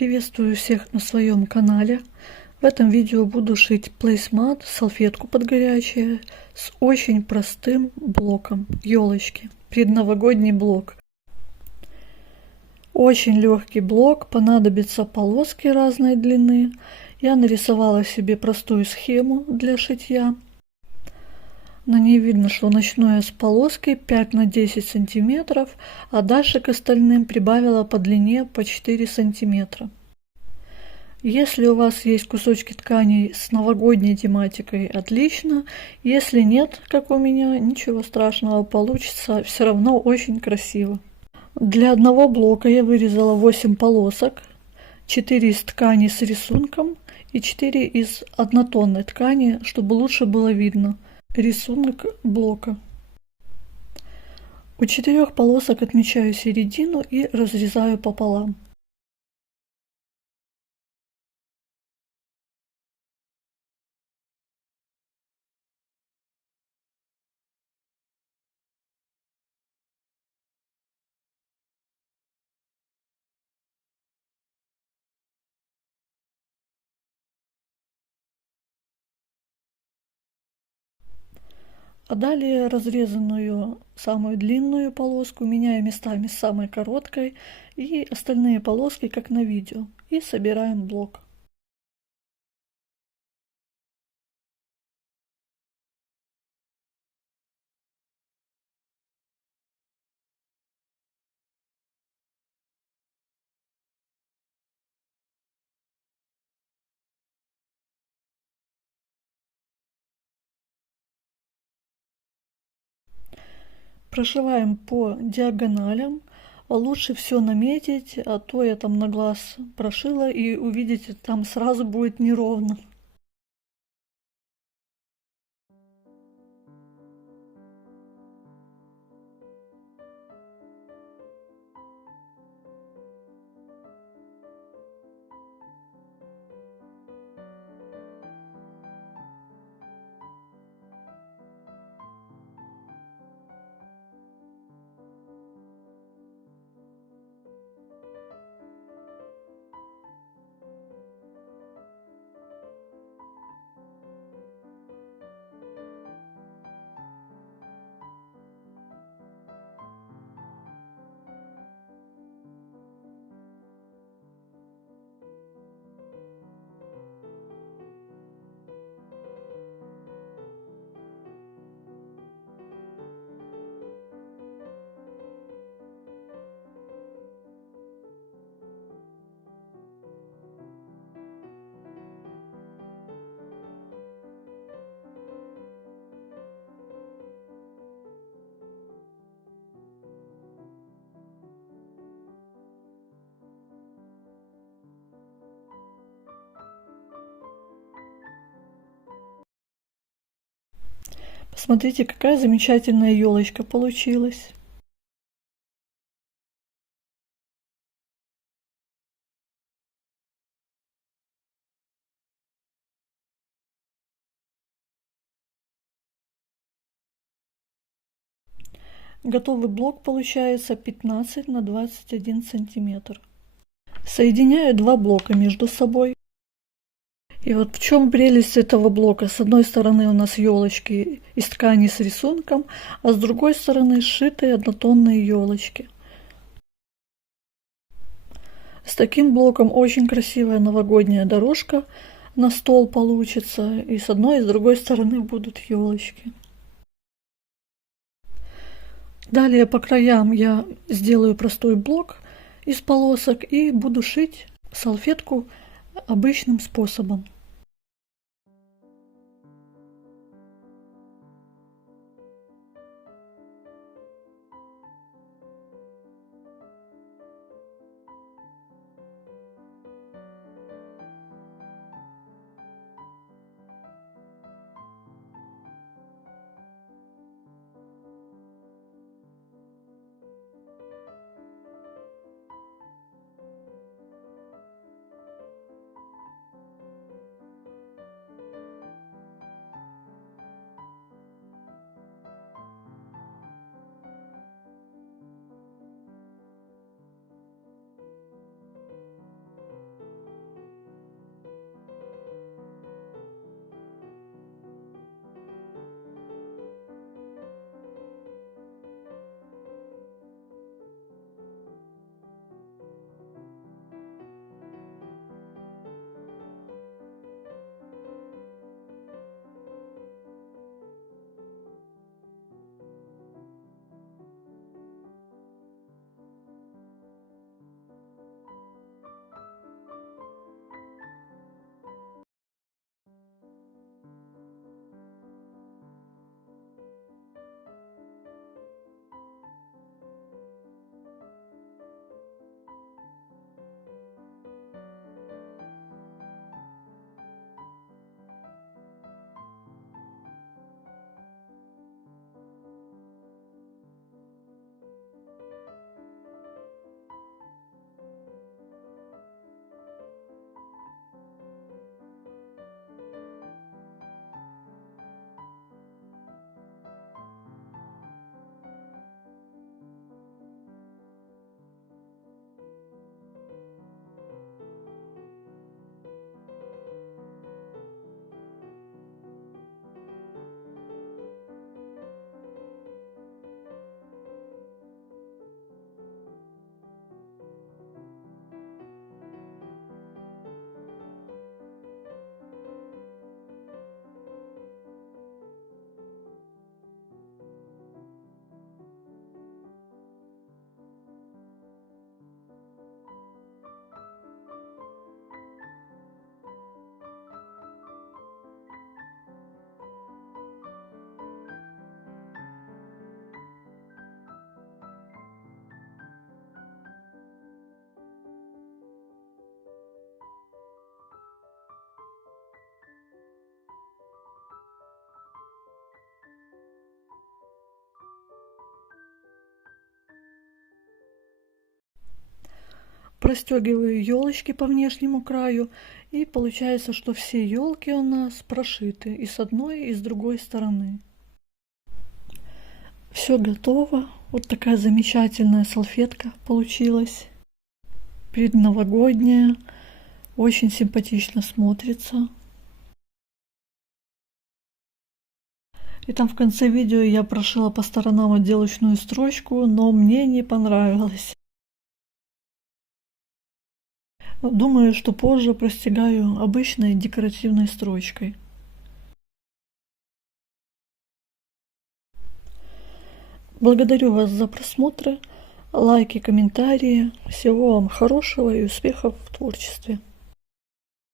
Приветствую всех на своем канале. В этом видео буду шить плейсмат, салфетку под горячее, с очень простым блоком елочки. Предновогодний блок. Очень легкий блок, понадобятся полоски разной длины. Я нарисовала себе простую схему для шитья. На ней видно, что начну я с полоски 5 на 10 сантиметров, а дальше к остальным прибавила по длине по 4 сантиметра. Если у вас есть кусочки тканей с новогодней тематикой, отлично. Если нет, как у меня, ничего страшного, получится все равно очень красиво. Для одного блока я вырезала 8 полосок, 4 из ткани с рисунком и 4 из однотонной ткани, чтобы лучше было видно рисунок блока. У 4 полосок отмечаю середину и разрезаю пополам. А далее разрезанную самую длинную полоску меняю местами с самой короткой и остальные полоски, как на видео, и собираем блок. Прошиваем по диагоналям. Лучше все наметить, а то я там на глаз прошила и увидите, там сразу будет неровно. Посмотрите, какая замечательная елочка получилась. Готовый блок получается 15 на 21 сантиметр. Соединяю два блока между собой. И вот в чем прелесть этого блока. С одной стороны у нас елочки из ткани с рисунком, а с другой стороны сшитые однотонные елочки. С таким блоком очень красивая новогодняя дорожка на стол получится. И с одной и с другой стороны будут елочки. Далее по краям я сделаю простой блок из полосок и буду шить салфетку обычным способом. простегиваю елочки по внешнему краю, и получается, что все елки у нас прошиты и с одной, и с другой стороны. Все готово. Вот такая замечательная салфетка получилась. Предновогодняя. Очень симпатично смотрится. И там в конце видео я прошила по сторонам отделочную строчку, но мне не понравилось. Думаю, что позже простегаю обычной декоративной строчкой. Благодарю вас за просмотры, лайки, комментарии. Всего вам хорошего и успехов в творчестве.